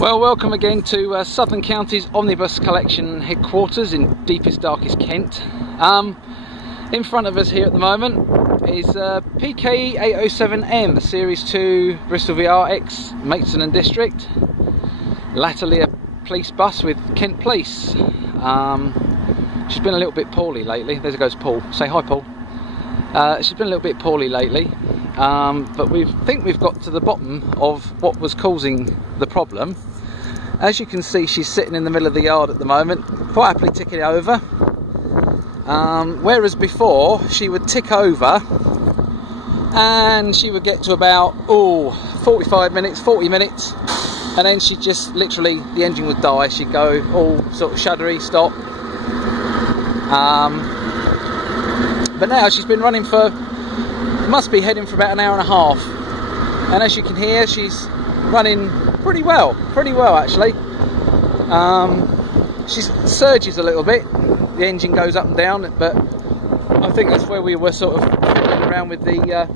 Well, welcome again to Southern Counties Omnibus Collection headquarters in deepest, darkest Kent. In front of us here at the moment is PKE807M, Series 2 Bristol VR X Maidstone and District. Latterly a police bus with Kent Police. She's been a little bit poorly lately. There goes Paul. Say hi, Paul. She's been a little bit poorly lately. But we think we've got to the bottom of what was causing the problem. As you can see, she's sitting in the middle of the yard at the moment, quite happily ticking over. Whereas before, she would tick over and she would get to about 45 minutes, 40 minutes, and then she'd just literally, the engine would die. She'd go all sort of shuddery, stop. But now she's been running for, must be heading for about an hour and a half, and as you can hear, she's running pretty well actually. She surges a little bit, the engine goes up and down, but I think that's where we were sort of fiddling around with the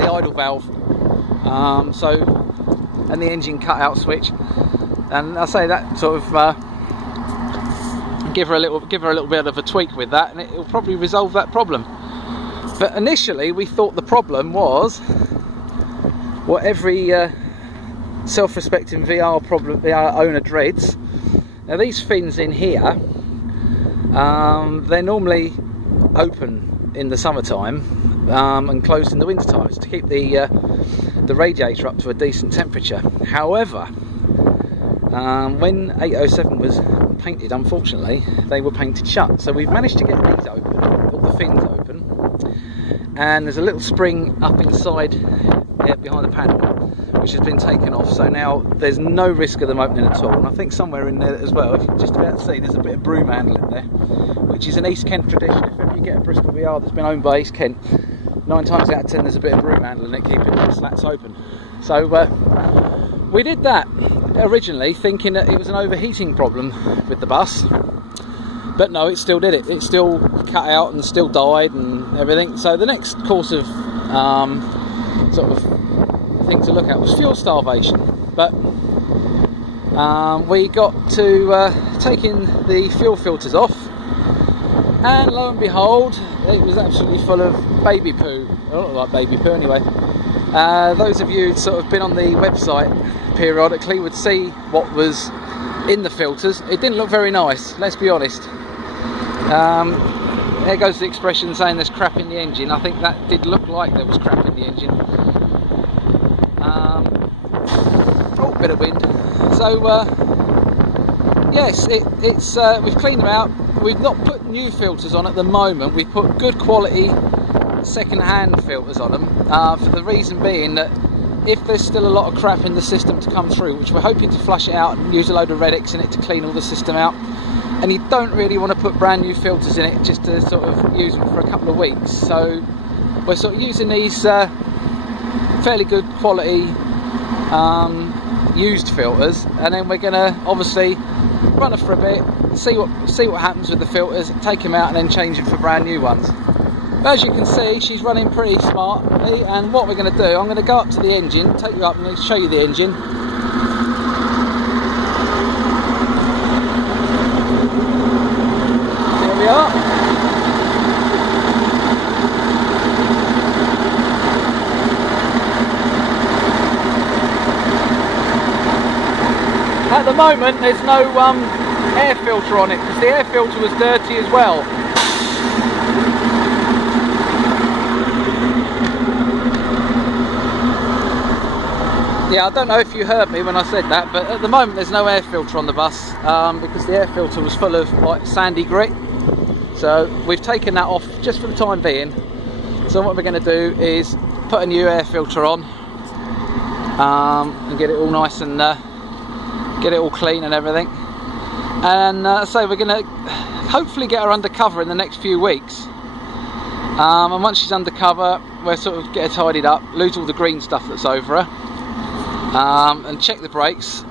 idle valve, and the engine cut out switch, and I say that sort of give her a little bit of a tweak with that, and it'll probably resolve that problem. But initially we thought the problem was what every self-respecting VR owner dreads. Now these fins in here, they're normally open in the summertime and closed in the winter times to keep the radiator up to a decent temperature. However, when 807 was painted, unfortunately, they were painted shut. So we've managed to get these open, all the fins open, and there's a little spring up inside behind the panel, which has been taken off, so now there's no risk of them opening at all. And I think somewhere in there as well, if you're just about to see, there's a bit of broom handle in there, which is an East Kent tradition. If ever you get a Bristol VR that's been owned by East Kent, 9 times out of 10 there's a bit of broom handle in it, keeping the slats open. So we did that originally thinking that it was an overheating problem with the bus, but no, it still did it. It still cut out and still died and everything. So the next course of sort of thing to look at was fuel starvation, but we got to taking the fuel filters off, and lo and behold, it was absolutely full of baby poo. It looked like baby poo anyway. Those of you who'd sort of been on the website periodically would see what was in the filters. It didn't look very nice, let's be honest. There goes the expression saying there's crap in the engine. I think that did look like there was crap in the engine. Oh, bit of wind. So yes, it's we've cleaned them out. We've not put new filters on at the moment. We've put good quality second-hand filters on them, for the reason being that if there's still a lot of crap in the system to come through, which we're hoping to flush it out and use a load of Red X in it to clean all the system out, and you don't really want to put brand new filters in it just to sort of use them for a couple of weeks. So we're sort of using these fairly good quality used filters, and then we're going to obviously run it for a bit, see what happens with the filters, take them out and then change them for brand new ones. But as you can see, she's running pretty smartly, and what we're going to do, I'm going to go up to the engine, take you up and show you the engine. There we are. At the moment there's no air filter on it, because the air filter was dirty as well. Yeah, I don't know if you heard me when I said that, but at the moment there's no air filter on the bus, because the air filter was full of like sandy grit. So we've taken that off just for the time being. So what we're going to do is put a new air filter on, and get it all nice and get it all clean and everything. And so we're going to hopefully get her undercover in the next few weeks. And once she's undercover, we'll sort of get her tidied up, lose all the green stuff that's over her. And check the brakes,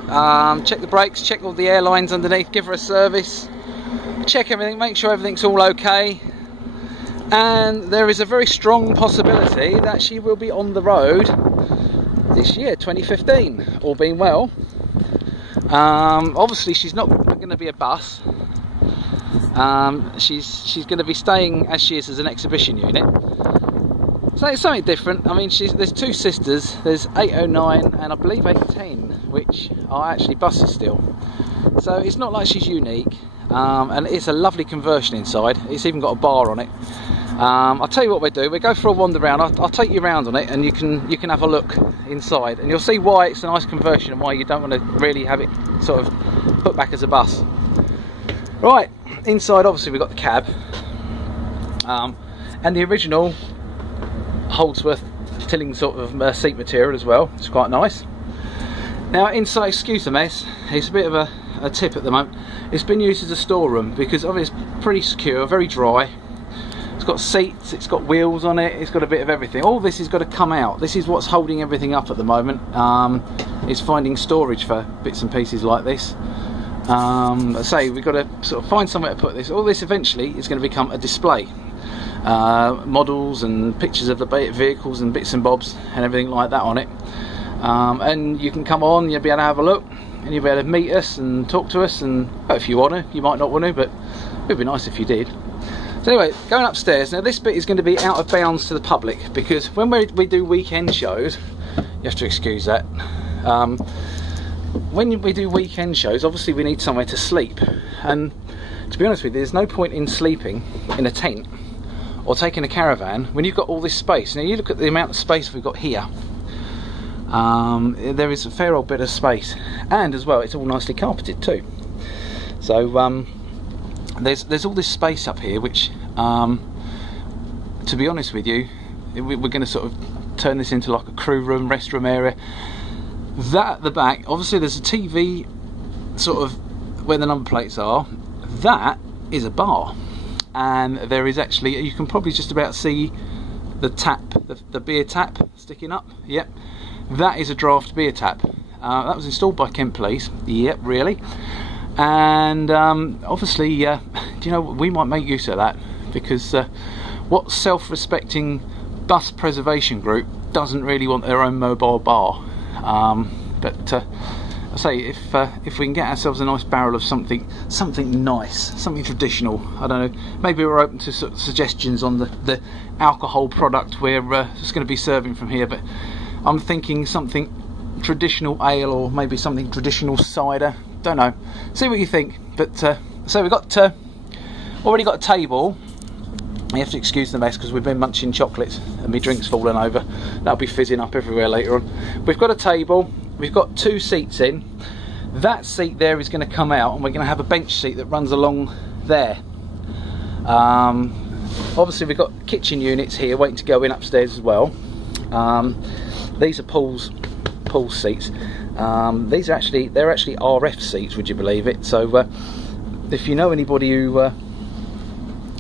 check all the air lines underneath, give her a service, check everything, make sure everything's all okay, and there is a very strong possibility that she will be on the road this year, 2015, all being well. Obviously she's not going to be a bus. She's going to be staying as she is as an exhibition unit. So it's something different. I mean, there's two sisters. There's 809 and I believe 810, which are actually buses still. So it's not like she's unique. And it's a lovely conversion inside. It's even got a bar on it. I'll tell you what we do. We go for a wander round. I'll take you around on it, and you can have a look inside, and you'll see why it's a nice conversion and why you don't want to really have it sort of put back as a bus. Right, inside obviously we've got the cab, and the original Holdsworth Tilling sort of seat material as well. It's quite nice. Now inside, excuse the mess, it's a bit of a tip at the moment. It's been used as a storeroom because obviously it's pretty secure, very dry. It's got seats, it's got wheels on it, it's got a bit of everything. All this has got to come out. This is what's holding everything up at the moment. It's finding storage for bits and pieces like this. Say we've got to sort of find somewhere to put this. All this eventually is going to become a display. Models and pictures of the vehicles and bits and bobs and everything like that on it. And you can come on, you'll be able to have a look, and you'll be able to meet us and talk to us, and well, if you want to, you might not want to, but it would be nice if you did. So anyway, going upstairs. Now this bit is going to be out of bounds to the public, because when we do weekend shows, you have to excuse that. When we do weekend shows, obviously we need somewhere to sleep, and to be honest with you, there's no point in sleeping in a tent or taking a caravan when you've got all this space. Now you look at the amount of space we've got here. There is a fair old bit of space, and as well it's all nicely carpeted too. So there's all this space up here, which to be honest with you, we're going to sort of turn this into like a crew room, rest room area. That at the back, obviously there's a TV sort of where the number plates are. That is a bar, and there is actually, you can probably just about see the tap, the beer tap sticking up. Yep, that is a draft beer tap. That was installed by Kent Police. Yep, really. And obviously, do you know, we might make use of that, because what self-respecting bus preservation group doesn't really want their own mobile bar? But I say, if we can get ourselves a nice barrel of something nice, something traditional, I don't know, maybe we're open to sort of suggestions on the alcohol product we're just going to be serving from here, but I'm thinking something traditional ale, or maybe something traditional cider. Don't know, see what you think. But so we've got already got a table. You have to excuse the mess because we've been munching chocolates and my drink's fallen over. That'll be fizzing up everywhere later on. We've got a table, we've got two seats in. That seat there is going to come out, and we're going to have a bench seat that runs along there. Obviously we've got kitchen units here waiting to go in upstairs as well. These are Paul's seats. They're actually RF seats, would you believe it? So if you know anybody who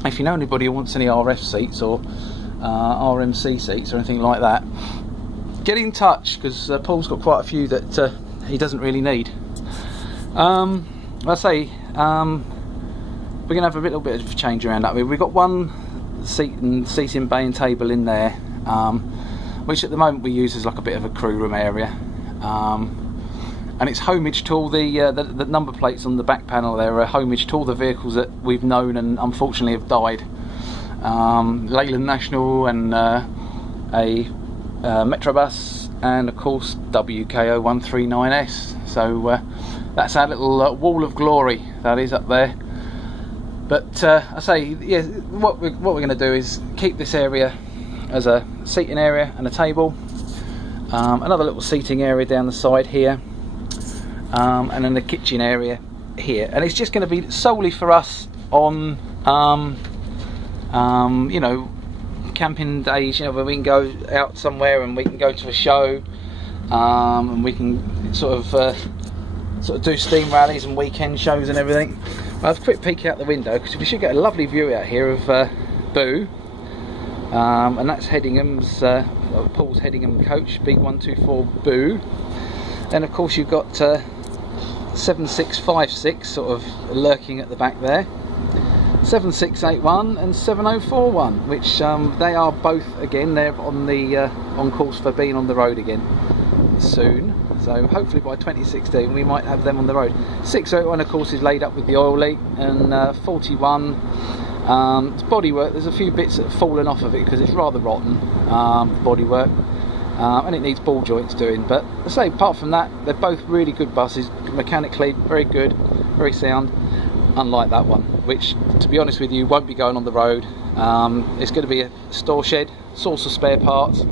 wants any RF seats or RMC seats or anything like that, get in touch, because Paul's got quite a few that he doesn't really need. I say we're gonna have a little bit of a change around that. We've got one seating bay and table in there, which at the moment we use as like a bit of a crew room area. And it's homage to all the number plates on the back panel there are homage to all the vehicles that we've known and unfortunately have died. Leyland National, and a Metrobus, and of course WKO139S. So that's our little wall of glory that is up there. But I say, yeah, what we're going to do is keep this area as a seating area and a table. Another little seating area down the side here, and then the kitchen area here, and it's just going to be solely for us on you know, camping days, you know, where we can go out somewhere and we can go to a show, and we can sort of do steam rallies and weekend shows and everything. I'll have a quick peek out the window, because we should get a lovely view out here of Boo, and that's Headingham's, Paul's Headingham coach, B124 Boo. Then of course you've got 7656 sort of lurking at the back there, 7681 and 7041, which they are both, again, they're on the on course for being on the road again. soon, so hopefully by 2016 we might have them on the road. 601 of course is laid up with the oil leak, and 41 it's bodywork. There's a few bits that have fallen off of it because it's rather rotten, bodywork, and it needs ball joints doing. But I say, apart from that, they're both really good buses, mechanically very good, very sound, unlike that one, which to be honest with you won't be going on the road. It's going to be a store shed, source of spare parts.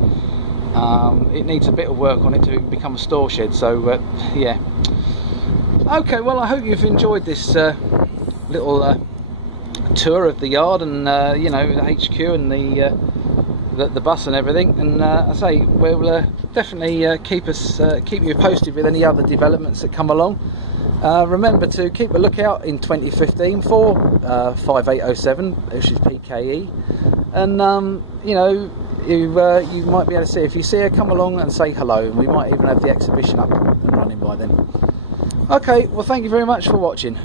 It needs a bit of work on it to become a store shed, so yeah. Okay, well, I hope you've enjoyed this little tour of the yard, and you know, the HQ and the bus and everything. And I say, we'll definitely keep you posted with any other developments that come along. Remember to keep a lookout in 2015 for 5807, which is PKE, and you know, you might be able to see, if you see her, come along and say hello, and we might even have the exhibition up and running by then. Okay, well, thank you very much for watching.